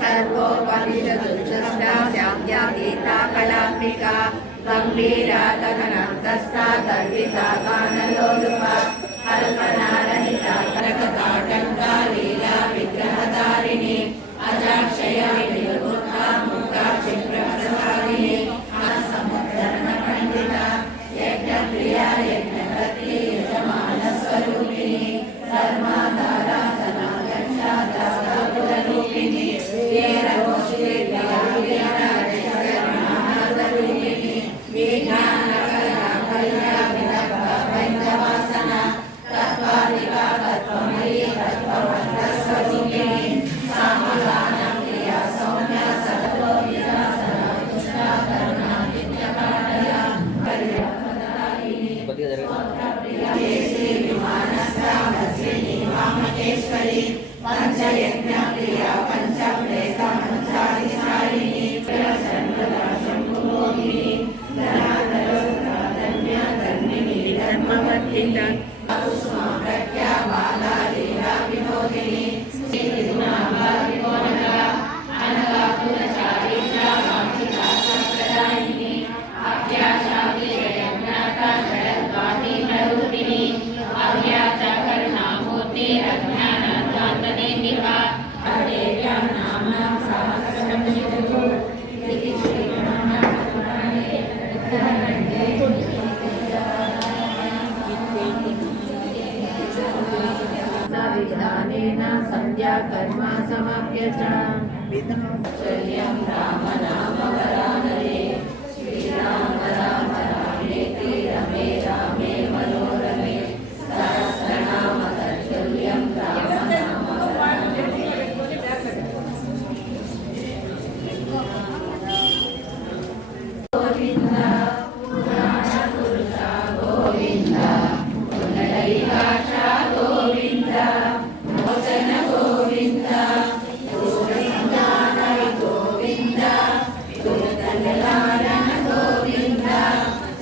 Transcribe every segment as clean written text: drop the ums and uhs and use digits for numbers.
सर्वोपनिषदुर्जस्याद्यातीता कलात्मिका गंभीरा गगनान्तस्था गर्विता गानलोलुपा कल्पनारहिता कनकताटङ्का लीला विग्रहधारिणी अजाक्षया विनिर्मुक्ता मुक्ता क्षिप्रप्रसादिनी समुद्धरणपण्डिता यज्ञप्रिया यज्ञपत्नी यजमानस्वरूपिणी धर्माधारा धनागच्छादारूपिणी वीरमोषिदेव्यारूपिणी विज्ञानकल्या विदग्धवैद्यवासना तत्त्वादिका तत्त्वमयी तत्त्ववन्तस्वरूपिणी सामगानं प्रिया सौम्या सततोदिता सर्वतुष्टा करुणा नित्यपाटया कल्याणदायिनी विमानस्था भस्मिनी वामकेश्वरी पंचयज्ञप्रिया पंचप्रेता पंचाधिकारिणी शम्भुमोहिनी धनाधन्या धन्विनी धर्मवर्तिता कुसुमा प्रज्ञा बाला लीला विनोदिनी श्रीनामा विमोहना अनगा कुलचारित्रा वांछिता संप्रदायिनी अभ्यासा विजयज्ञाता जगद्वादी प्ररूपिणी अभ्यासा करुणामूर्ति अज्ञानाद्वान्तने निपा देव्यां नाम्नां सहस्रं विदुः इति श्रीमहापुराणे विधानेन संध्या कर्मा समाप्य च चर्यं राम नाम वरानने श्रीराम राम रामेति रमे रामे मनोरमे सहस्रनाम तत्तुल्यं राम नाम वरानने गोविन्द पुराण पुरुषा गोविन्द पुनरैकाशा गोविन्द मोचन गोविन्द पूर्णसंज्ञानय गोविन्द विदुरतनिवारण गोविन्द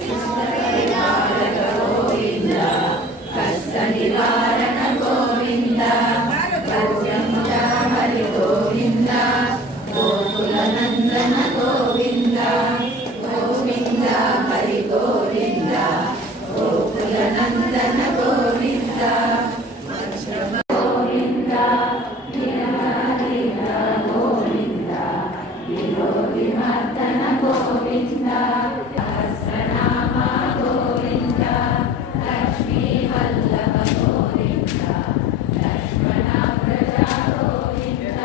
शिष्टपरिवारक गोविन्द कष्टनिवारण गोविन्द कल्यमुदाहरि गोविन्द गोकुलनन्दन गोविन्द गोविन्द हरि गोविन्द गोकुलनन्दन गोविन्द गोविन्द नीलहरिद गोविन्द विलोकिमर्दन गोविन्द सहस्रनाम गोविन्द लक्ष्मीवल्लभ गोविन्द लक्ष्मणप्रजा गोविन्द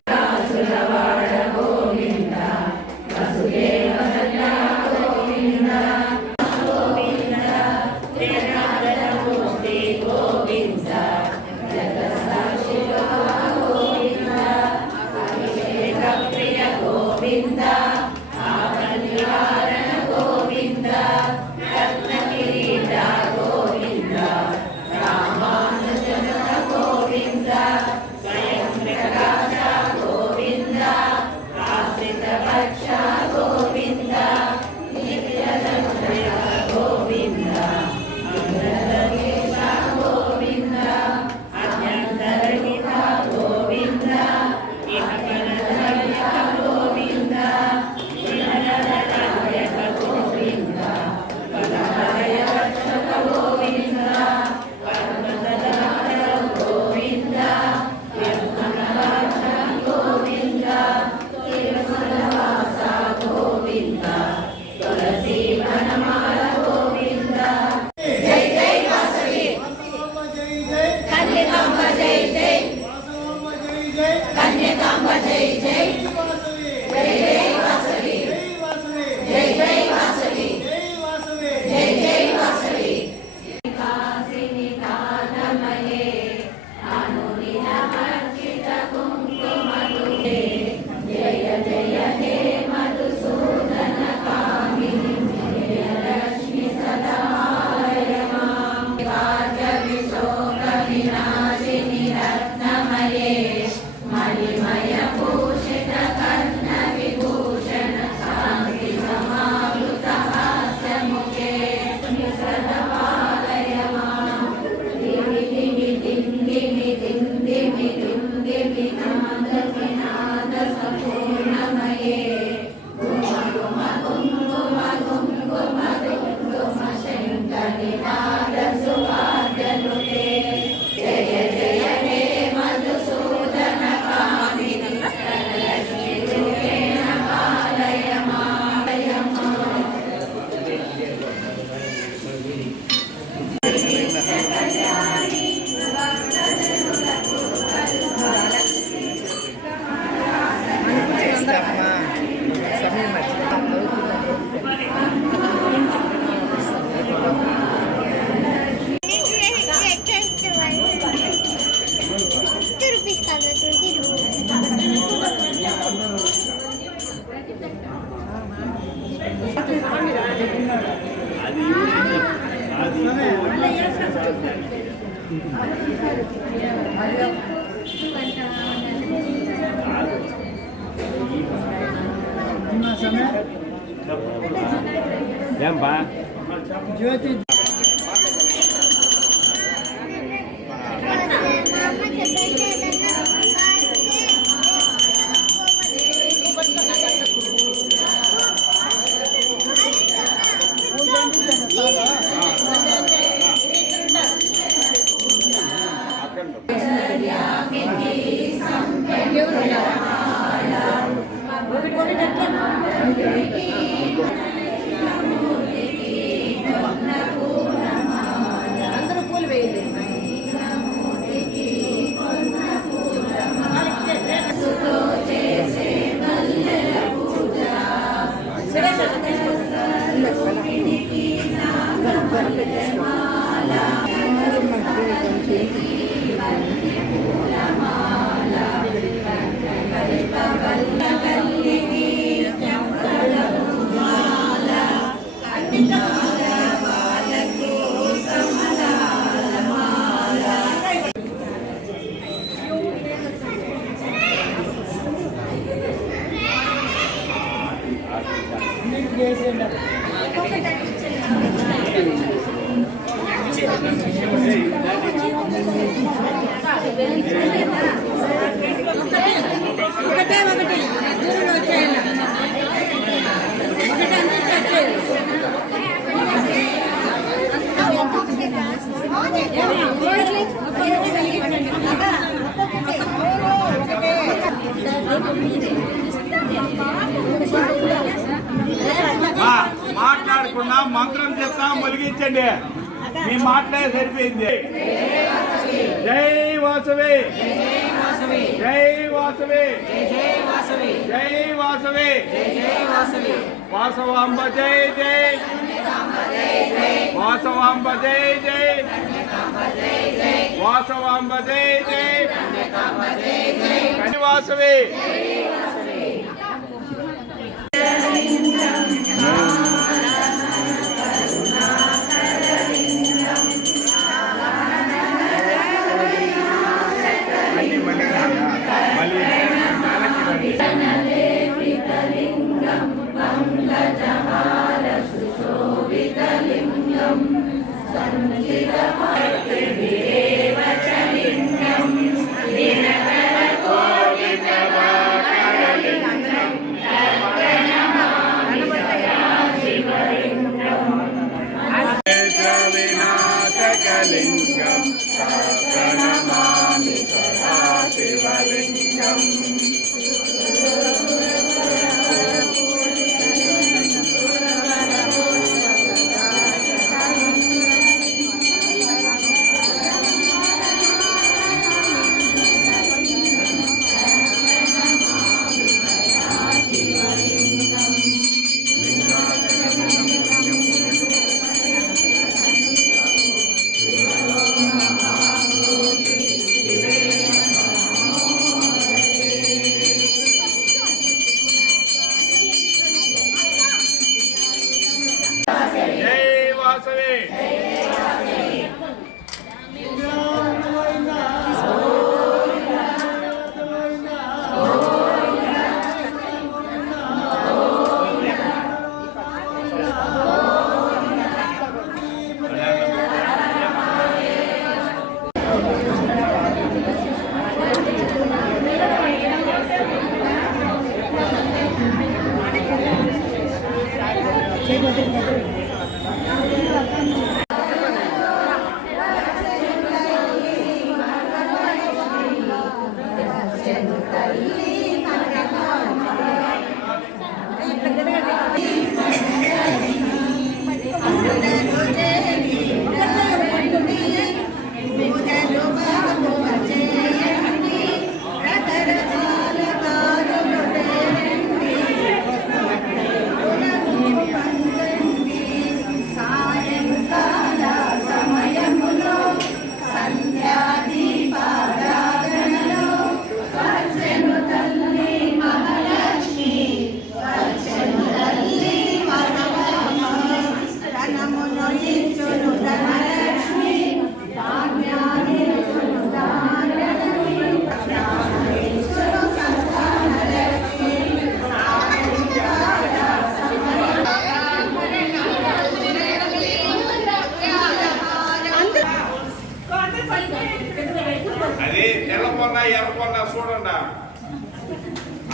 कस्तूरिरासुरवाड गोविन्द वसुदेवसुता गोविन्द गोविन्द जनार्दनमूर्ति गोविन्द जगत्साक्षिक गोविन्द अभिषेकप्रिय गोविन्द आपन्निवारण गोविन्द रत्नकिरीट गोविन्द रामानुजनक गोविन्द स्वयं प्रकाश गोविन्द आश्रितवत्स गोविन्द नित्यसंशय गोविन्द अग्रदकेश गोविन्द अभ्यन्तरहित गोविन्द इहपरधर्यक गोविन्द विहरददायक गोविन्द पदहरयवर्षक गोविन्द पर्वतदार गोविन्द यज्ञनवास गोविन्द तिरुमलवास गोविन्द तुलसीवनमाल गोविन्द जय जय वासवी कन्यकांब जय जय कन्यकांब जय जय जय जय वासवी जय जय वासवी जय जय वासवी कासिनी कादमये अनुदिनमर्चित कुङ्कुमधुरे जय जय हे मधुसूदन कामिनि जय लक्ष्मी सदा मां कार्यविशोक विनाशिनि रत्नमये मणिमय भूषित कर्ण विभूषण कान्ति समावृत हास्यमुखे सदपालय मां दिवि दिवि दिं दिवि दिं दिवि दिं दिवि नाद అమ్మ సమయం ఏంపా జ్యోతి అందరూ పూలు వేయండి. ఒకటే దూరంలో వచ్చేయాలి. ఒకటే మాట్లాడకుండా మంత్రం చెప్తాం మొలిగించండి. మీ మాట్లాడే సరిపోయింది. జై వాసవి జై వాసవి జై వాసవి వాసవాంబ జై జై వాసవాంబ జై జై వాసవాంబ జై జై వాసవి శివలింగం ప్రణమామి సదా శివలింగం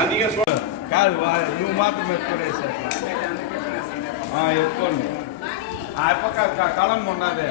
అందుకే కాదు నువ్వు మాత్రం ఎత్తుకునేసి ఎత్తుకోండి ఆ పక్క కళం ఉన్నదే